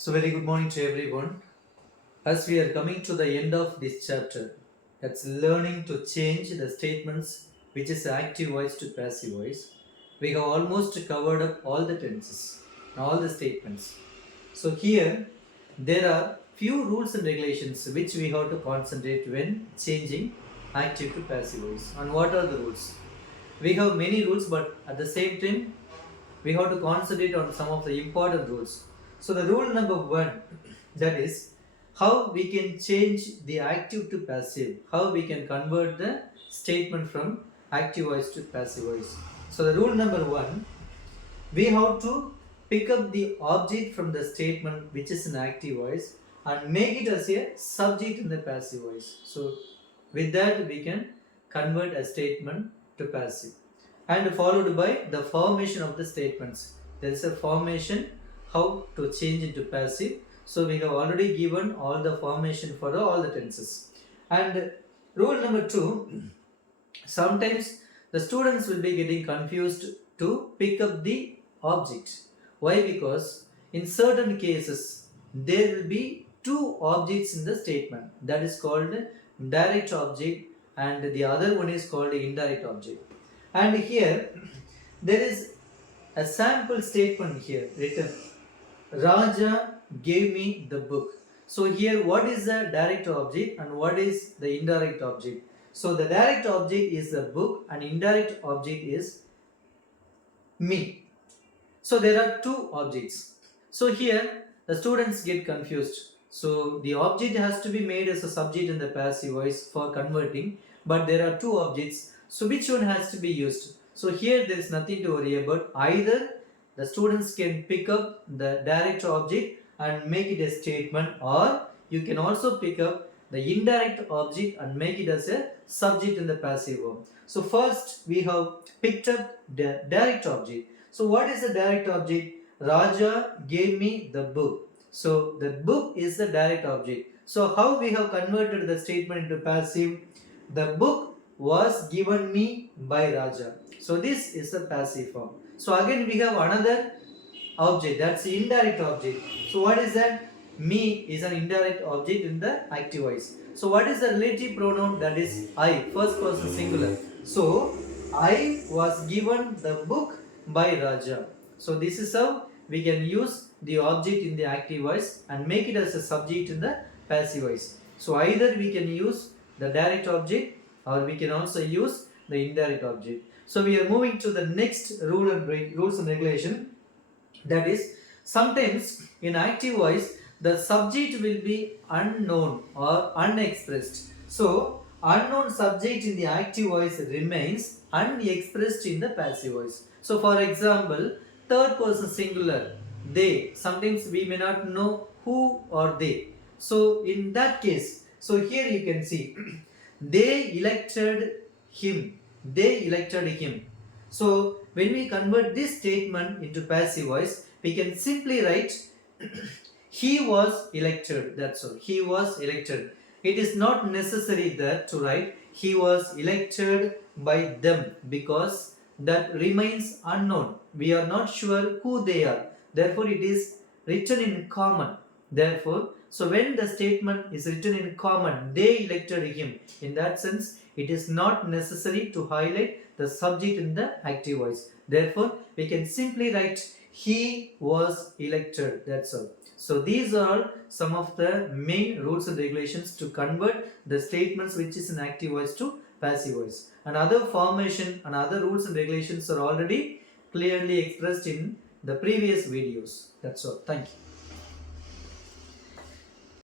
So, very good morning to everyone. As we are coming to the end of this chapter, that's learning to change the statements which is active voice to passive voice. We have almost covered up all the tenses, all the statements. So, here there are few rules and regulations which we have to concentrate when changing active to passive voice. And what are the rules? We have many rules, but at the same time, we have to concentrate on some of the important rules. So the rule number one, that is how we can change the active to passive, how we can convert the statement from active voice to passive voice. So the rule number one, we have to pick up the object from the statement which is an active voice and make it as a subject in the passive voice. So with that we can convert a statement to passive, and followed by the formation of the statements. There is a formation how to change into passive. So we have already given all the formation for all the tenses. And rule number two, sometimes the students will be getting confused to pick up the object. Why? Because in certain cases there will be two objects in the statement, that is called direct object and the other one is called indirect object. And here there is a sample statement here written, Raja gave me the book. So here what is the direct object and what is the indirect object? So the direct object is the book and indirect object is me. So there are two objects. So here the students get confused. So the object has to be made as a subject in the passive voice for converting, but there are two objects. So which one has to be used? So here there is nothing to worry about. Either the students can pick up the direct object and make it a statement, or you can also pick up the indirect object and make it as a subject in the passive verb. So first we have picked up the direct object. So what is the direct object? Raja gave me the book. So the book is the direct object. So how we have converted the statement into passive? The book was given me by Raja. So this is the passive form. So again we have another object, that's the indirect object. So what is that? Me is an indirect object in the active voice. So what is the relative pronoun? That is I, first person singular. So I was given the book by Raja. So this is how we can use the object in the active voice and make it as a subject in the passive voice. So either we can use the direct object or we can also use the indirect object. So we are moving to the next rules and regulation. That is, sometimes in active voice the subject will be unknown or unexpressed. So unknown subject in the active voice remains unexpressed in the passive voice. So for example, third person singular, they, sometimes we may not know who or they. So in that case, so here you can see they elected him, they elected him. So when we convert this statement into passive voice, we can simply write he was elected. That's all. He was elected. It is not necessary that to write he was elected by them, because that remains unknown. We are not sure who they are. Therefore, it is written in common. Therefore, so when the statement is written in common, they elected him. In that sense, it is not necessary to highlight the subject in the active voice. Therefore, we can simply write he was elected. That's all. So these are some of the main rules and regulations to convert the statements which is in active voice to passive voice. And other formation and other rules and regulations are already clearly expressed in the previous videos. That's all. Thank you.